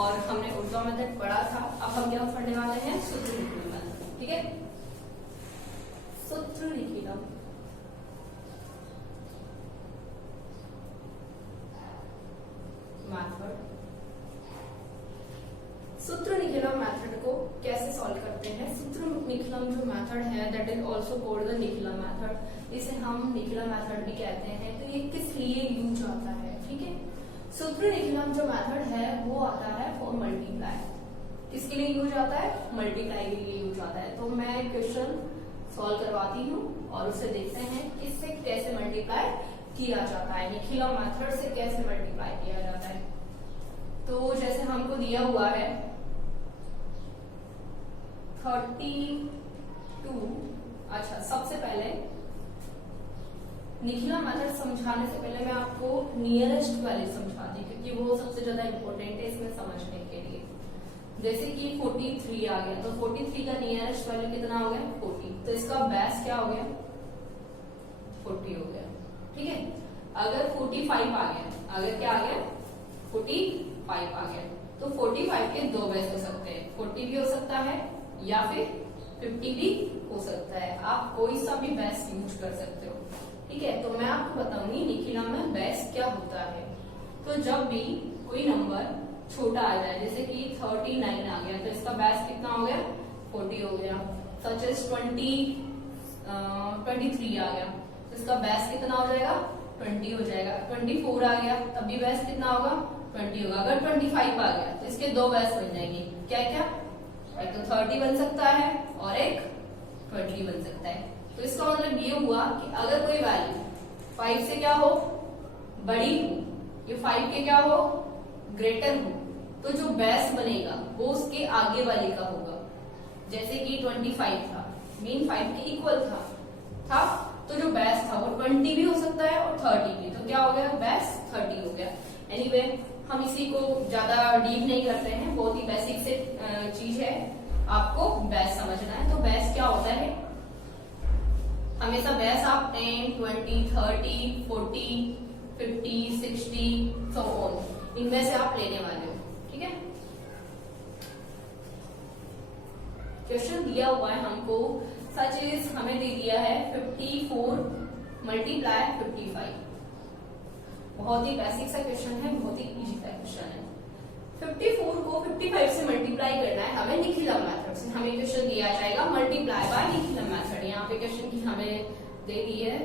और हमने ऊर्जा मेथड पढ़ा था। अब हम क्या पढ़ने वाले हैं, सूत्र निखिलम मेथड। ठीक है, सूत्र निखिलम मेथड। सूत्र निखिलम मेथड को कैसे सॉल्व करते हैं? सूत्र निखिलम जो मेथड है that is also called the Nikhilam method, इसे हम निखिलम मेथड भी कहते हैं। तो ये किस लिए यूज आता है? ठीक है, सूत्र निखिलम जो मेथड है वो आता है फॉर मल्टीप्लाई। किसके लिए यूज आता है? मल्टीप्लाई के लिए यूज आता है। तो मैं क्वेश्चन सॉल्व करवाती हूँ और उसे देखते हैं किससे कैसे मल्टीप्लाई किया जाता है, निखिलम मेथड से कैसे मल्टीप्लाई किया जाता है। तो जैसे हमको दिया हुआ है 32। अच्छा, सबसे पहले निखिलम मेथड समझाने से पहले मैं आपको नियरेस्ट वैल्यू समझाती हूँ, क्योंकि वो सबसे ज्यादा इंपॉर्टेंट है इसमें समझने के लिए। जैसे कि 43 आ गया, तो 43 का नियरेस्ट वैल्यू कितना हो गया? 40। तो इसका बेस क्या हो गया? 40 हो गया। ठीक है, अगर 45 आ गया, अगर क्या आ गया? 45 आ गया, तो 45 के दो बेस हो सकते हैं, 40 भी हो सकता है या फिर 50 भी हो सकता है। आप कोई सा भी बेस यूज कर सकते हो। ठीक है, तो मैं आपको बताऊंगी निखिलम में बेस क्या होता है। तो जब भी कोई नंबर छोटा आ जाए, जैसे कि 39 आ गया, तो इसका बेस कितना हो गया? 40 हो गया। सच एज 23 आ गया, तो इसका बेस कितना हो जाएगा? 20 हो जाएगा। 24 आ गया, तब भी बेस कितना होगा? 20 होगा। अगर 25 आ गया तो इसके दो बेस बन जाएंगे। क्या क्या? एक तो 30 बन सकता है और एक 20 बन सकता है। तो इसका मतलब ये हुआ कि अगर कोई वैल्यू 5 से क्या हो? बड़ी हो, ये 5 के क्या हो? ग्रेटर हो, तो जो बेस बनेगा वो उसके आगे वाले का होगा। जैसे कि 25 था, मीन 5 के इक्वल था, तो जो बेस था वो 20 भी हो सकता है और 30 भी। तो क्या हो गया? बेस 30 हो गया। एनीवे, हम इसी को ज्यादा डीप नहीं करते हैं, बहुत ही बेसिक से चीज है, आपको बेस समझना है। तो बेस क्या होता है? हमेशा बेस आप 10, 20, 30, 40, 50, 60 सो ऑन, इनमें से आप लेने वाले हो। ठीक है, क्वेश्चन दिया हुआ है हमको, सच इज हमें दे दिया है 54 मल्टीप्लाई 55। बहुत ही बेसिक सा क्वेश्चन है, बहुत ही इजी सा क्वेश्चन है। 54 को 55 से मल्टीप्लाई करना है हमें निखिलम मेथड से। हमें क्वेश्चन दिया जाएगा मल्टीप्लाई बाय निखिलम मेथड। यहाँ पे क्वेश्चन की हमें दे दी है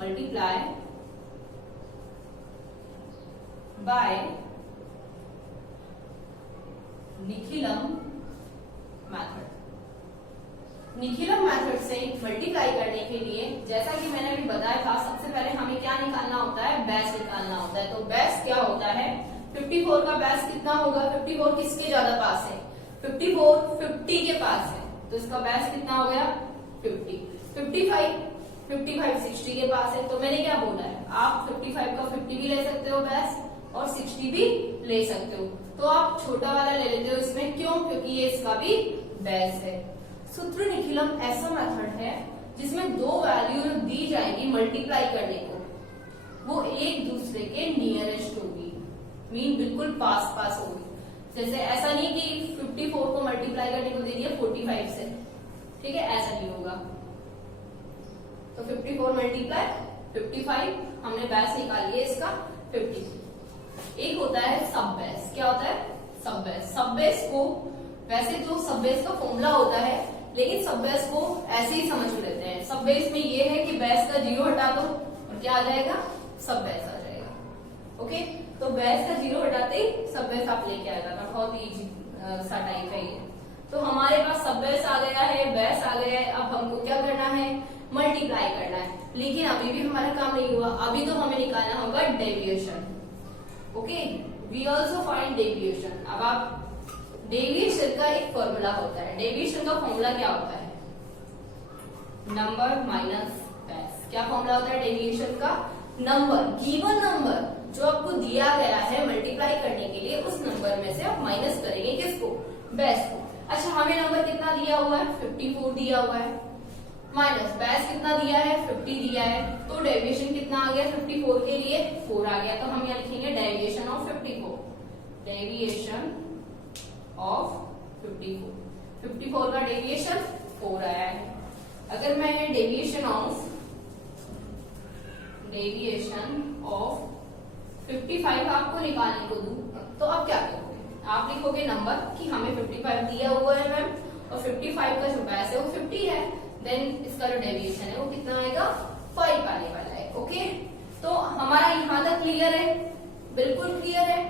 multiply by Nikhilam method. Nikhilam method से मल्टीप्लाई करने के लिए, जैसा कि मैंने अभी बताया था, सबसे पहले हमें क्या निकालना होता है? बेस निकालना होता है। तो बेस क्या होता है? 54 का बेस कितना होगा? 54 किसके ज्यादा पास है? 54 50 के पास है, तो इसका बेस कितना हो गया? 50। 55 60 के पास है, तो मैंने क्या बोला है? आप 55 का 50 भी ले सकते हो बेस और 60 भी ले सकते हो। तो आप छोटा वाला ले लेते हो इसमें, क्यों? क्योंकि ये इसका भी बेस है। सूत्र निखिलम ऐसा मेथड है जिसमें दो वैल्यू दी जाएगी मल्टीप्लाई करने को, वो एक दूसरे के नियरेस्ट होगी, मीन बिल्कुल पास पास होगी। जैसे ऐसा नहीं कि 54 को मल्टीप्लाई करने को दे दिया 45 से, ठीक है, ऐसा नहीं होगा। तो 54 मल्टीप्लाई 55, हमने बेस निकाल लिया इसका 50। एक होता है सब बेस। क्या होता है? सब बेस। सब बेस को वैसे तो सब बेस का फॉर्मूला होता है, लेकिन सब बेस को ऐसे ही समझ लेते हैं। सब बेस में ये है कि बेस का 0 हटा दो और क्या आ जाएगा? सब बेस आ जाएगा। ओके, तो बेस का 0 हटाते ही सब बेस आप लेके आ जाना। बहुत इजी सा टाइप है ये। तो हमारे पास सब बेस आ गया है, बेस आ गया है। अब हमको क्या करना है? मल्टीप्लाई करना है। लेकिन अभी भी हमारा काम नहीं हुआ, अभी तो हमें निकालना होगा deviation. Okay, we also find deviation. अब आप डेविएशन का एक फॉर्मूला होता है। डेविएशन का फॉर्मूला क्या होता है? Number minus base. क्या फॉर्मूला होता है डेविएशन का? नंबर, गिवन नंबर जो आपको दिया गया है मल्टीप्लाई करने के लिए, उस नंबर में से आप माइनस करेंगे किसको? बेस को। अच्छा, हमें नंबर कितना दिया हुआ है? 54 दिया हुआ है, माइनस बेस कितना दिया है? 50 दिया है, तो डेविएशन कितना आ गया? 54 के लिए 4 आ गया। तो हम यहाँ लिखेंगे डेविएशन ऑफ 54। डेविएशन ऑफ 54 का डेविएशन 4 आया है। अगर मैं डेविएशन ऑफ 55 आपको निकालने को दूं तो आप क्या करोगे? आप लिखोगे नंबर कि हमें 55 दिया हुआ है मैम, और 55 का जो बेस है वो 50 है, देन इसका जो डेविएशन है वो कितना आएगा? 5 आने वाला है। ओके, तो हमारा यहाँ तक क्लियर है, बिल्कुल क्लियर है।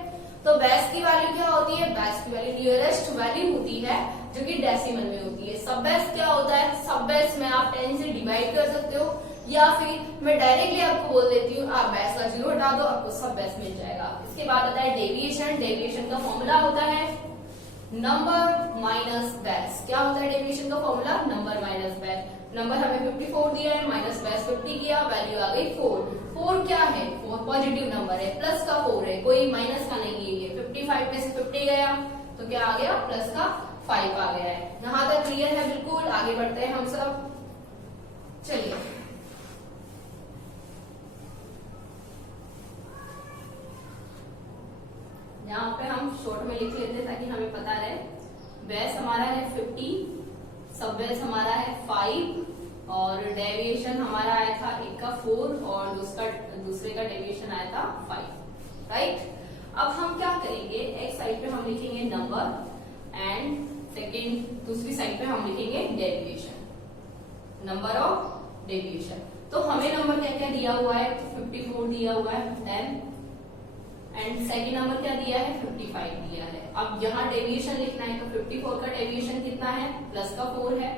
तो बेस की वैल्यू क्या होती है? बेस की वैल्यू नियरेस्ट वैल्यू होती है जो कि डेसिमल में होती है। सब बेस क्या होता है? सब बेस में आप 10 से डिवाइड कर सकते हो, या फिर मैं डायरेक्टली आपको बोल देती हूँ आप बेस का 0 हटा दो, आपको सब बेस मिल जाएगा। इसके बाद आता है डेविएशन। डेविएशन का फॉर्मूला होता है नंबर माइनस बेस। क्या होता है डेविएशन का formula? Number minus base. Number हमें 54 दिया है, माइनस बेस 50 किया, वैल्यू आ गई 4। 4 क्या है? 4 पॉजिटिव नंबर है, प्लस का 4 है, कोई माइनस का नहीं है। ये 55 में से 50 गया तो क्या आ गया? प्लस का 5 आ गया है। यहाँ तक क्लियर है? बिल्कुल। आगे बढ़ते हैं हम सब। चलिए, यहाँ पे हम शॉर्ट में लिख लेते हैं ताकि हमें पता रहे। बेस हमारा है 50, सब बेस हमारा है 5, और डेविएशन हमारा आया था एक का 4 और दूसरे का डेविएशन आया था 5, राइट। अब हम क्या करेंगे? एक साइड पे हम लिखेंगे नंबर एंड सेकेंड दूसरी साइड पे हम लिखेंगे डेविएशन, नंबर ऑफ डेविएशन। तो हमें नंबर क्या क्या दिया हुआ है? तो 54 दिया हुआ है, देन एंड सेकेंड नंबर क्या दिया है? 55 दिया है। अब यहाँ डेविएशन लिखना है, तो 54 का डेविएशन कितना है? प्लस का 4 है,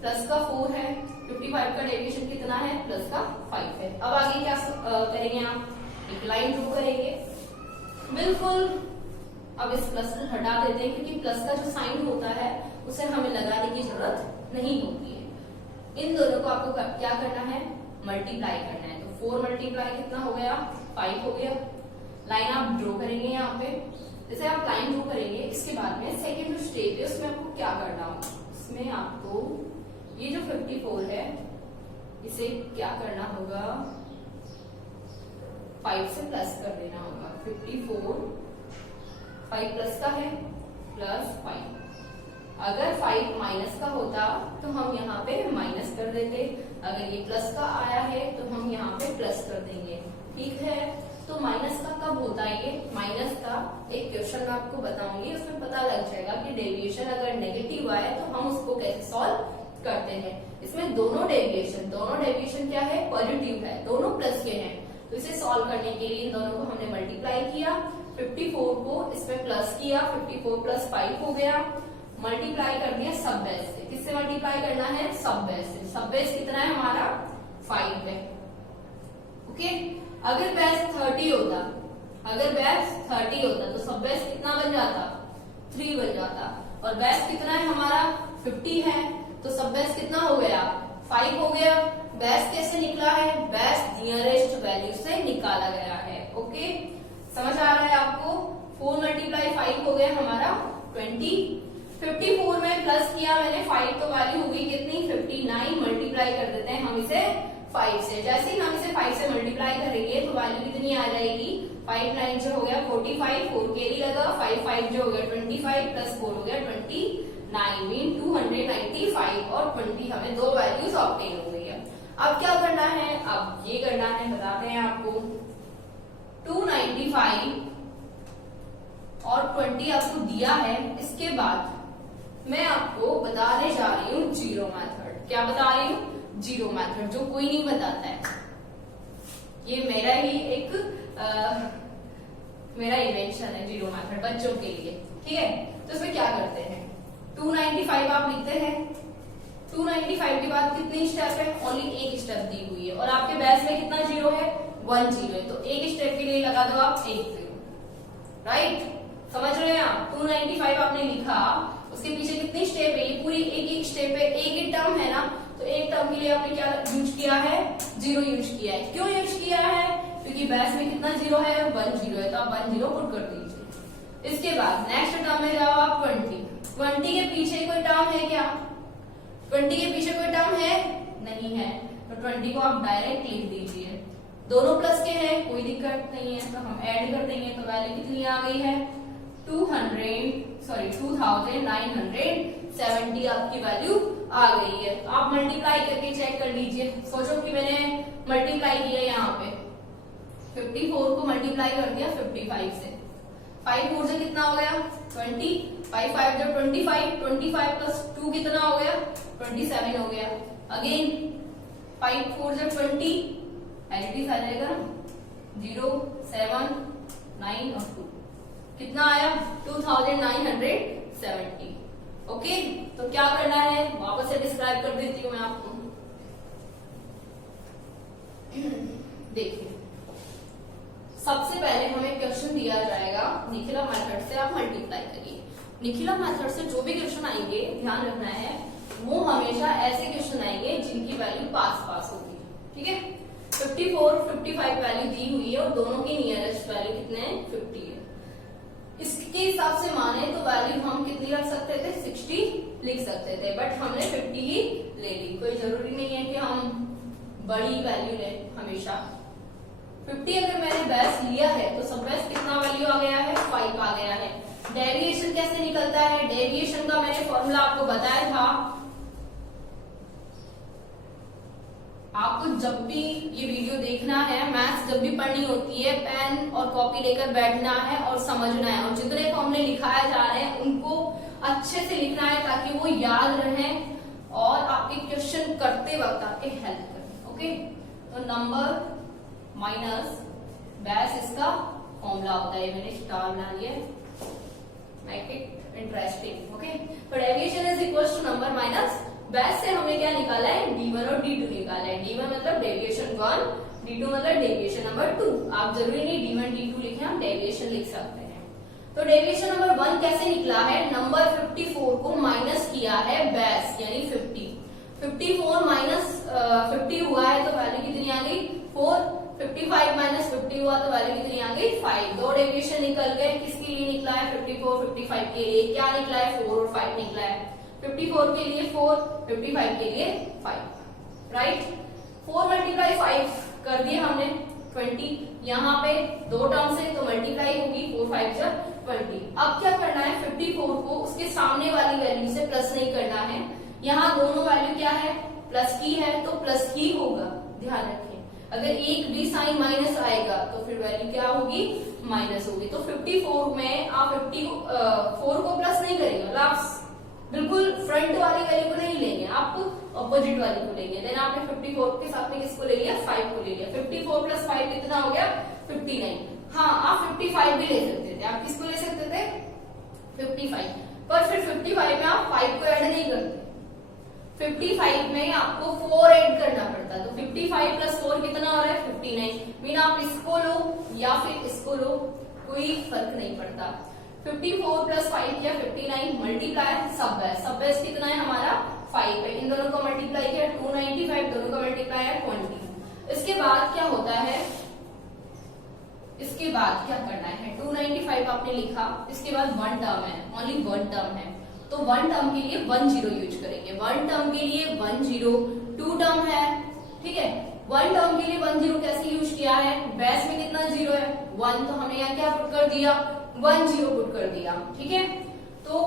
प्लस का 4 है। 55 का डेविएशन कितना है? प्लस का 5 है। अब आगे क्या करेंगे? आप एक लाइन ड्रॉ करेंगे, बिल्कुल। अब इस प्लस को हटा देते हैं क्योंकि प्लस का जो साइन होता है उसे हमें लगाने की जरूरत नहीं होती है। इन दोनों को आपको क्या करना है? मल्टीप्लाई करना है। तो 4 मल्टीप्लाई कितना हो गया? 5 हो गया। लाइन आप ड्रॉ करेंगे यहाँ पे। जैसे आप लाइन ड्रॉ करेंगे, इसके बाद में सेकेंड जो स्टेप है उसमें आपको क्या करना होगा? उसमें आपको ये जो 54 है इसे क्या करना होगा? 5 से प्लस कर देना होगा। 54 5 प्लस का है, प्लस 5। अगर 5 माइनस का होता तो हम यहाँ पे माइनस कर देते, अगर ये प्लस का आया है तो हम यहाँ पे प्लस कर देंगे, ठीक है। तो माइनस का कब होता है? ये माइनस का एक क्वेश्चन मैं आपको बताऊंगी, उसमें पता लग जाएगा कि डेविएशन अगर नेगेटिव आए तो हम उसको कैसे सॉल्व करते हैं। इसमें दोनों डेविएशन क्या है? पॉजिटिव है, दोनों प्लस के हैं। तो इसे सॉल्व करने के लिए इन दोनों को हमने मल्टीप्लाई किया, 54 को इसमें प्लस किया, 54 प्लस 5 हो गया, मल्टीप्लाई कर दिया सब बेस से। किससे मल्टीप्लाई करना है? सब बेस से। सब बेस कितना है हमारा? 5 है। ओके, अगर बेस 30 होता तो सब बेस कितना बन जाता? 3 बन जाता। और बेस कितना है हमारा? 50 है, तो सब बेस कितना हो गया? 5 हो गया। बेस कैसे निकला है? बेस नियरेस्ट वैल्यू से निकाला गया है। ओके, समझ आ रहा है आपको? 4 मल्टीप्लाई 5 हो गया हमारा 20। 54 में प्लस किया मैंने 5, तो वैल्यू हो गई कितनी? 59। मल्टीप्लाई कर देते हैं हम इसे 5 से। जैसे ही हम इसे 5 से मल्टीप्लाई करेंगे तो वैल्यू कितनी आ जाएगी? 5 9 जो हो गया 45, 4 कैरी लगा, 5 5 जो हो गया 25, प्लस 4 हो गया 29, मीन 295 और 20 हमें दो वैल्यूज ऑब्टेन हो गई है। अब क्या करना है? अब ये करना है, बताते हैं आपको। 295 और 20 आपको दिया है। इसके बाद मैं आपको बताने जा रही हूँ जीरो मेथड। क्या बता रही हूँ? जीरो मेथड, जो कोई नहीं बताता है। ये मेरा ही एक मेरा इन्वेंशन है जीरो मेथड, बच्चों के लिए, ठीक है। तो इसमें क्या करते हैं? 295 आप लिखते हैं। 295 के बाद कितनी स्टेप है? ओनली एक स्टेप दी हुई है, और आपके बेस में कितना जीरो है? 1 जीरो है, तो एक स्टेप के लिए लगा दो आप 1 जीरो, राइट। समझ रहे हैं आप? 295 आपने लिखा, उसके पीछे कितनी स्टेप है? ये पूरी एक एक स्टेप है, एक ही टर्म है ना, तो एक टर्म के लिए आपने क्या यूज किया है? जीरो यूज किया है। क्यों यूज किया है? क्योंकि बेस में कितना जीरो है? 1 जीरो है, तो आप 1 जीरो पुट कर दीजिए। इसके बाद नेक्स्ट टर्म में जाओ आप 20 के पीछे कोई टर्म है क्या? 20 के पीछे कोई टर्म है? नहीं है, तो 20 को आप डायरेक्ट लिख दीजिए। दोनों प्लस के हैं, कोई दिक्कत नहीं है, तो हम ऐड कर देंगे, तो वैल्यू कितनी आ गई है? 2970 आपकी वैल्यू आ गई है। आप मल्टीप्लाई करके चेक कर लीजिए। सोचो कि मैंने मल्टीप्लाई किया यहाँ पे 54 को मल्टीप्लाई कर दिया 55 से, 5 4 से कितना हो गया 20, 5 5 जो 25, 25 प्लस 2 कितना हो गया 27 हो गया। अगेन 5 4 जो 20, एडिटिव आ जाएगा ना, 0 7 9 और 2 कितना आया 2970। ओके, तो क्या करना है वापस से डिस्क्राइब कर देती हूँ मैं आपको। देखिए, सबसे पहले हमें क्वेश्चन दिया जाएगा निखिला मेथड से आप मल्टीप्लाई करिए। निखिला मेथड से जो भी क्वेश्चन आएंगे ध्यान रखना है वो हमेशा ऐसे क्वेश्चन आएंगे जिनकी वैल्यू पास होगी। ठीक है, 54 55 वैल्यू दी हुई है और दोनों की नियरेस्ट वैल्यू कितने हैं 50 है। इसके हिसाब से माने तो वैल्यू हम कितनी रख सकते थे 60 लिख सकते थे, बट हमने 50 ही ले ली। कोई जरूरी नहीं है कि हम बड़ी वैल्यू लें हमेशा। 50 अगर मैंने बेस लिया है तो सब बेस कितना वैल्यू आ गया है 5 आ गया है। डेविएशन कैसे निकलता है, डेविएशन का मैंने फॉर्मूला आपको बताया था। आपको जब भी ये वीडियो देखना है, मैथ्स जब भी पढ़नी होती है, पेन और कॉपी लेकर बैठना है और समझना है, और जितने फॉर्मूले लिखाए जा रहे हैं उनको अच्छे से लिखना है ताकि वो याद रहे और आपके क्वेश्चन करते वक्त आपके हेल्प करें। ओके, तो नंबर माइनस बेस इसका फॉर्मूला होता है। मैंने स्टार बना लिया, मेक इट इंटरेस्टिंग। ओके, तो deviation is equal to number minus base से हमने क्या निकाला है D1 और D2 निकाला है। D1 मतलब डेविएशन 1, D2 मतलब डेविएशन नंबर 2। आप जरूरी नहीं D1 D2 लिखें, हम डेविएशन लिख सकते हैं। तो डेविएशन नंबर 1 कैसे निकला है, नंबर 54 को माइनस किया है बेस यानी 50। 54 माइनस 50 हुआ है तो वैल्यू कितनी आ गई 4। 55 माइनस 50 हुआ तो वैल्यू कितनी आ गई 5। दो डेविएशन निकल गए। किसके लिए निकला है 54 55 के लिए क्या निकला है 4 और 5 निकला है। 54 के लिए 4, 55 के लिए 5, राइट। 4 मल्टीप्लाई 5 कर दिए हमने 20। यहाँ पे दो टर्म से तो मल्टीप्लाई होगी 4 5 जा 20। अब क्या करना है 54 को उसके सामने वाली वैल्यू से प्लस नहीं करना है। यहाँ दोनों वैल्यू क्या है प्लस की है तो प्लस ही होगा, ध्यान रखें। अगर एक भी साइन माइनस आएगा तो फिर वैल्यू क्या होगी माइनस होगी। तो 54 में आप 54 को प्लस नहीं करेंगे, मतलब आप बिल्कुल फ्रंट वाली वैल्यू को नहीं लेंगे, आप अपोजिट वाली को लेंगे। देन आपने 54 के साथ में किसको ले लिया 5 को ले लिया। 54 प्लस 5 कितना हो गया 59। हाँ, आप 55 भी ले सकते थे। आप किसको ले सकते थे 55, पर फिर 55 में आप 5 को ऐड नहीं करते। 55 में आपको 4 ऐड करना पड़ता है। तो 55 प्लस 4 कितना हो रहा है 59। मीन आप इसको लो या फिर इसको लो, कोई फर्क नहीं पड़ता। 54 प्लस 5 किया 59 मल्टीप्लाई सब बेस कितना है हमारा 5 है। इन दोनों को मल्टीप्लाई किया 295, दोनों का मल्टीप्लाई है 20। इसके बाद क्या होता है, इसके बाद क्या करना है 295 आपने लिखा, इसके बाद 1 टर्म है, ओनली 1 टर्म है तो 1 टर्म के लिए 10 यूज करेंगे। 1 टर्म के लिए 10, 2 टर्म है, ठीक है। 1 टर्म के लिए 10 कैसे यूज किया है, बेस में कितना 0 है 1, तो हमने यहाँ क्या पुट कर दिया 10 पुट कर दिया, ठीक है। तो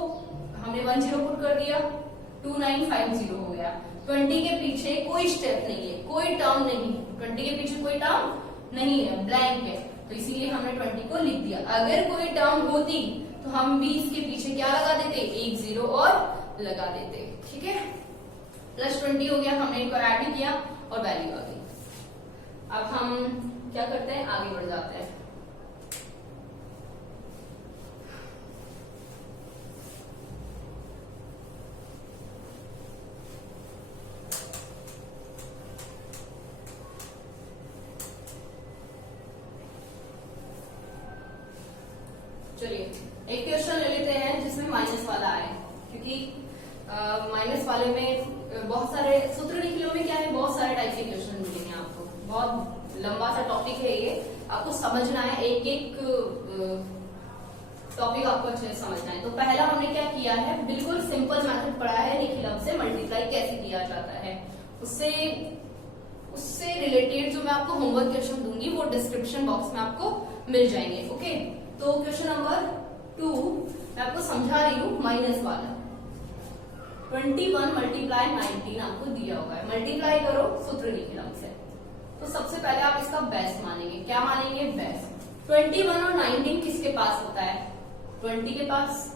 हमने 10 पुट कर दिया 2950 हो गया। 20 के पीछे कोई स्टेप नहीं है, कोई टर्म नहीं, 20 के पीछे कोई टर्म नहीं है, ब्लैंक है, तो इसीलिए हमने 20 को लिख दिया। अगर कोई टर्म होती तो हम भी इसके पीछे क्या लगा देते 1 0 और लगा देते, ठीक है। प्लस 20 हो गया, हमने इनको ऐड किया और वैल्यू आ गई। अब हम क्या करते हैं आगे बढ़ जाते हैं। चलिए एक क्वेश्चन ले लेते हैं जिसमें माइनस वाला आए, क्योंकि माइनस वाले में बहुत सारे सूत्र निकले में क्या है, बहुत सारे टाइप के क्वेश्चन मिलेंगे आपको। बहुत लंबा सा टॉपिक है ये, आपको समझना है, एक एक टॉपिक आपको अच्छे से समझना है। तो पहला हमने क्या किया है, बिल्कुल सिंपल मेथड पढ़ा है निखिलम से मल्टीप्लाई कैसे किया जाता है। उससे रिलेटेड जो मैं आपको होमवर्क क्वेश्चन दूंगी वो डिस्क्रिप्शन बॉक्स में आपको मिल जाएंगे। ओके, तो क्वेश्चन नंबर 2, मैं आपको समझा रही हूँ माइनस वाला, 21 मल्टीप्लाई 19 आपको दिया होगा, मल्टीप्लाई करो सूत्र लिखे ढंग से। तो सबसे पहले आप इसका बेस मानेंगे, क्या मानेंगे? बेस। 21 और 19 किसके पास होता है? 20 के पास।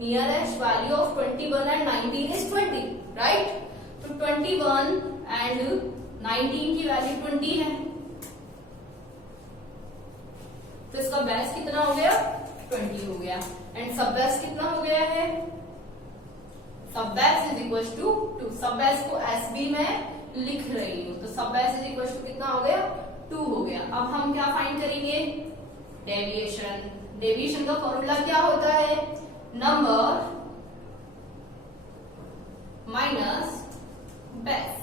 Nearest value of 21 and 19 is 20, right? तो 21 एंड 19 की वैल्यू 20 है, तो इसका बेस कितना हो गया? 20 हो गया। एंड सब बेस कितना हो गया है? सब बेस इज इक्वल टू 2। सब बेस को एसबी में लिख रही हूं, तो सब बेस इज इक्वल टू कितना हो गया? 2 हो गया। अब हम क्या फाइंड करेंगे? डेविएशन। डेविएशन का फॉर्मूला क्या होता है? Number minus base.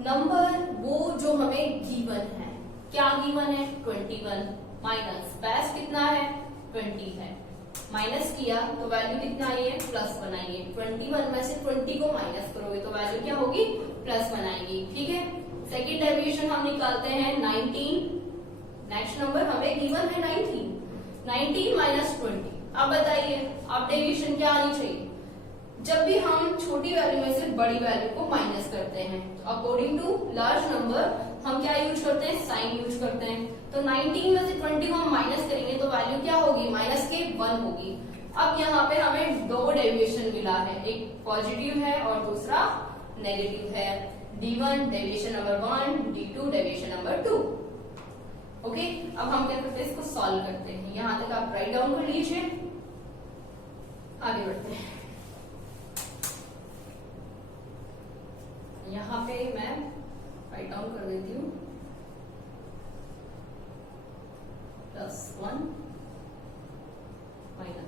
नंबर वो जो हमें गिवन है, क्या गिवन है? 21 माइनस बेस कितना है? 20 है। माइनस किया तो वैल्यू कितना आई है? प्लस बनाइए। 21 में से 20 को माइनस करोगे तो वैल्यू क्या होगी? प्लस बनाएगी, ठीक है। सेकेंड डेविएशन हम निकालते हैं 19। नेक्स्ट नंबर हमें गिवन है 19 माइनस 20। अब बताइए अब डेविएशन क्या आनी चाहिए? जब भी हम छोटी वैल्यू में से बड़ी वैल्यू को माइनस करते हैं तो अकॉर्डिंग टू लार्ज नंबर हम क्या यूज करते हैं? साइन यूज करते हैं। तो 19 में से 20 को हम माइनस करेंगे तो वैल्यू क्या होगी? माइनस के 1 होगी। अब यहाँ पे हमें दो डेविएशन मिला है, एक पॉजिटिव है और दूसरा नेगेटिव है। D1 deviation number 1, D2 deviation number 2। Okay, अब हम क्या करते हैं? इसको सॉल्व करते हैं। यहाँ तक आप राइट डाउन कर लीजिए, आगे बढ़ते हैं। यहाँ पे मैं राइट डाउन कर देती हूँ +1 -1।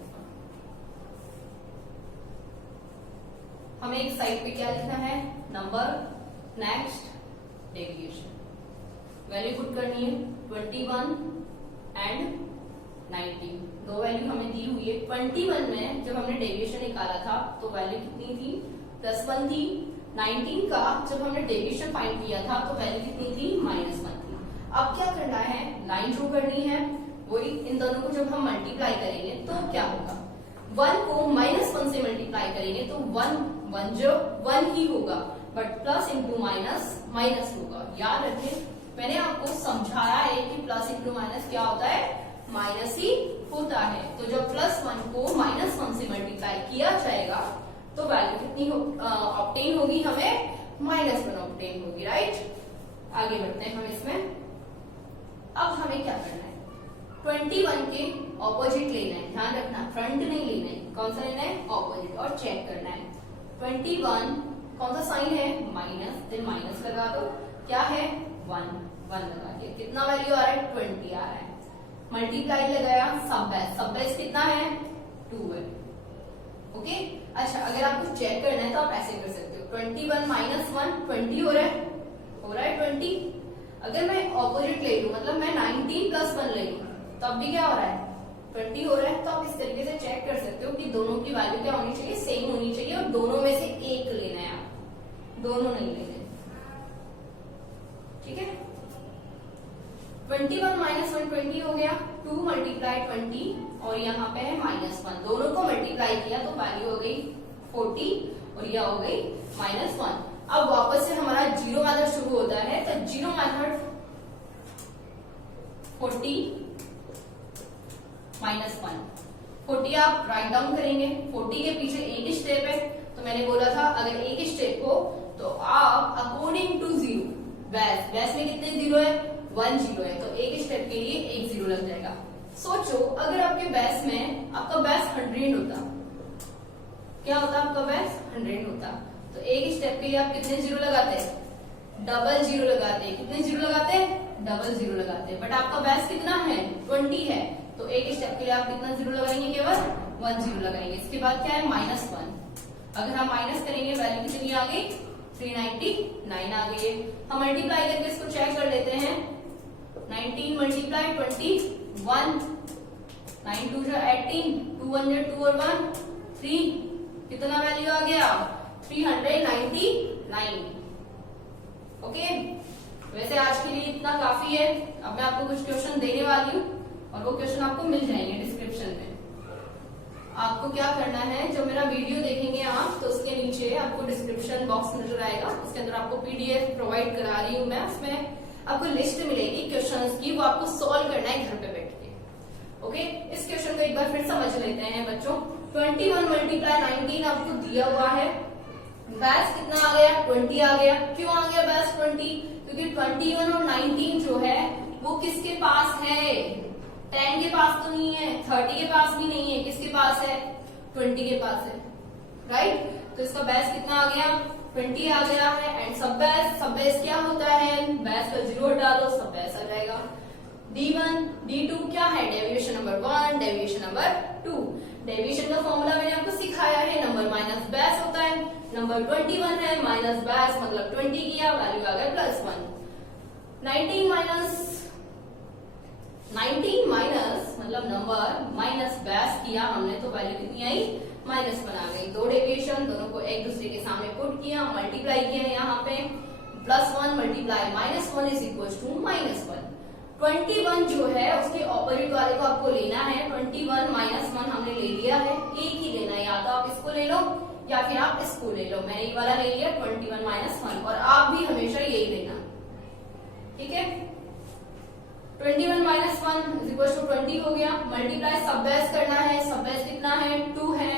हमें एक साइड पे क्या लिखना है? Number, next deviation. Value put करनी है 21 एंड 19। दो वैल्यू हमें दी हुई है। 21 में जब हमने डेविएशन निकाला था तो वैल्यू कितनी थी? +1 थी। 19 का जब हमने डेविएशन फाइंड किया था तो वैल्यू कितनी थी? -1 थी। अब क्या करना है? लाइन ड्रॉ करनी है। वही इन दोनों को जब हम मल्टीप्लाई करेंगे तो क्या होगा? 1 को -1 से मल्टीप्लाई करेंगे तो 1 जो 1 ही होगा, बट प्लस इंटू माइनस होगा। याद रखें, मैंने आपको समझाया है कि प्लस इंटू माइनस क्या होता है? माइनस ही होता है। तो जब +1 को -1 से मल्टीप्लाई किया जाएगा तो वैल्यू कितनी ऑब्टेन होगी? हमें -1 ऑब्टेन होगी, राइट? आगे बढ़ते हैं हम इसमें। अब हमें क्या करना है? 21 के ऑपोजिट लेना है, ध्यान रखना, फ्रंट नहीं लेना है। कौन सा लेना है? ऑपोजिट, और चेक करना है। 21 कौन सा साइन है? माइनस, देन माइनस लगा दो। क्या है? 1 लगा दिया। कितना वैल्यू आ रहा है? 20 आ रहा है। मल्टीप्लाई लगाया, सब बेस कितना है? 2 है। ओके, अच्छा, अगर आपको चेक करना है तो आप ऐसे कर सकते हो। 21 - 1 20 हो रहा है 20। अगर मैं ऑपोजिट ले लूं, मतलब मैं 19 + 1 ले लूं, तब भी क्या हो रहा है? 20 हो रहा है। तो आप इस तरीके से चेक कर सकते हो कि दोनों की वैल्यू क्या होनी चाहिए? सेम होनी चाहिए, और दोनों में से एक लेना है, आप दोनों नहीं लेने, ठीक है। 21 - 1 20 हो गया। 2 × 20 और यहाँ पे है -1, दोनों को मल्टीप्लाई किया तो वैल्यू हो गई 40 और यह हो गई -1। अब वापस से हमारा जीरो मेथड शुरू होता है। तो जीरो मेथड 40 - 1, 40 आप राइट डाउन करेंगे। 40 के पीछे एक स्टेप है, तो मैंने बोला था अगर एक स्टेप हो तो आप अकॉर्डिंग टू जीरो, बेस में कितने जीरो है? 1 जीरो है, तो एक स्टेप के लिए 1 जीरो लग जाएगा। सोचो अगर आपके बेस में आपका बेस 100 होता, क्या होता? आपका बेस 100 होता, तो एक स्टेप के लिए आप कितने जीरो लगाते हैं? डबल जीरो लगाते हैं। कितने जीरो लगाते हैं? डबल जीरो लगाते हैं। बट आपका बेस कितना है? 20 है, तो एक स्टेप के लिए आप कितना जीरो लगाएंगे? केवल 1 जीरो लगाएंगे। इसके बाद क्या है? -1। अगर हम माइनस करेंगे वैल्यू कितनी आ गई? 399 आ गई है। हम मल्टीप्लाई करके इसको चेक कर लेते हैं। 19 × 20 1, 9 2 18, 2 1 2 और 1 3, कितना वैल्यू आ गया? 399। ओके, वैसे आज के लिए इतना काफी है। अब मैं आपको कुछ क्वेश्चन देने वाली हूँ और वो क्वेश्चन आपको मिल जाएंगे डिस्क्रिप्शन में। आपको क्या करना है, जो मेरा वीडियो देखेंगे आप तो उसके नीचे आपको डिस्क्रिप्शन बॉक्स नजर आएगा, उसके अंदर आपको पीडीएफ प्रोवाइड करा रही हूँ मैं, उसमें आपको लिस्ट मिलेगी क्वेश्चंस की, वो आपको सॉल्व करना है घर पे बैठ के। ओके, इस क्वेश्चन को एक बार फिर समझ लेते हैं बच्चों। 21 मल्टीप्लाई 19 आपको दिया हुआ है, बैस कितना आ गया, 20 आ गया। क्यों आ गया बैस 20? क्योंकि 21 और 19 जो है वो किसके पास है, 10 के पास तो नहीं है, 30 के पास भी नहीं है, किसके पास है, 20 के पास है, राइट। तो इसका बेस कितना आ गया, 20 आ गया है। एंड सब बेस क्या होता है, बेस का 0 डालो, सब बेस आ जाएगा। D1 D2 क्या है, deviation number 1 deviation number 2। Deviation का फॉर्मूला मैंने आपको सिखाया है, नंबर माइनस बेस होता है। नंबर 21 है, माइनस बेस मतलब 20 किया, वैल्यू आ गया +1। 19 माइनस मतलब नंबर माइनस बेस किया हमने, तो वैल्यू कितनी आई, -1 आ गई। दो डेविएशन, दोनों को एक दूसरे के सामने पुट किया, मल्टीप्लाई किया, यहाँ पे +1 मल्टीप्लाई -1 इज इक्वल टू -1। 21 जो है उसके ऑपोजिट वाले को आपको लेना है। 21 -1 हमने ले लिया है, एक ही लेना है, या तो आप इसको ले लो या फिर आप इसको ले लो। मैंने ये वाला ले लिया 21 -1, और आप भी हमेशा यही लेना, ठीक है। 21 -1 इज इक्वल टू 20 हो गया। मल्टीप्लाई सब बेस करना है, सब बेस कितना है, 2 है,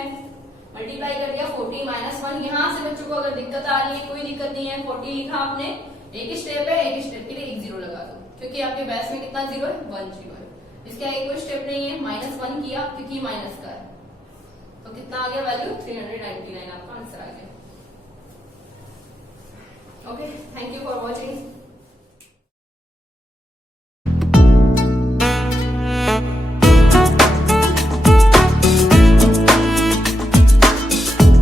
मल्टीप्लाई कर दिया 40 -1। यहाँ से बच्चों को अगर दिक्कत आ रही है, कोई दिक्कत नहीं है, 40 लिखा आपने, एक स्टेप है, एक स्टेप के लिए एक 0 लगा दो, क्योंकि आपके बेस में कितना 0 है, 1 0 है। इसका एक कोई स्टेप नहीं है, -1 किया क्योंकि माइनस का है, तो कितना आ गया वैल्यू, 399 आपका आंसर आ गया। Okay, thank you for watching.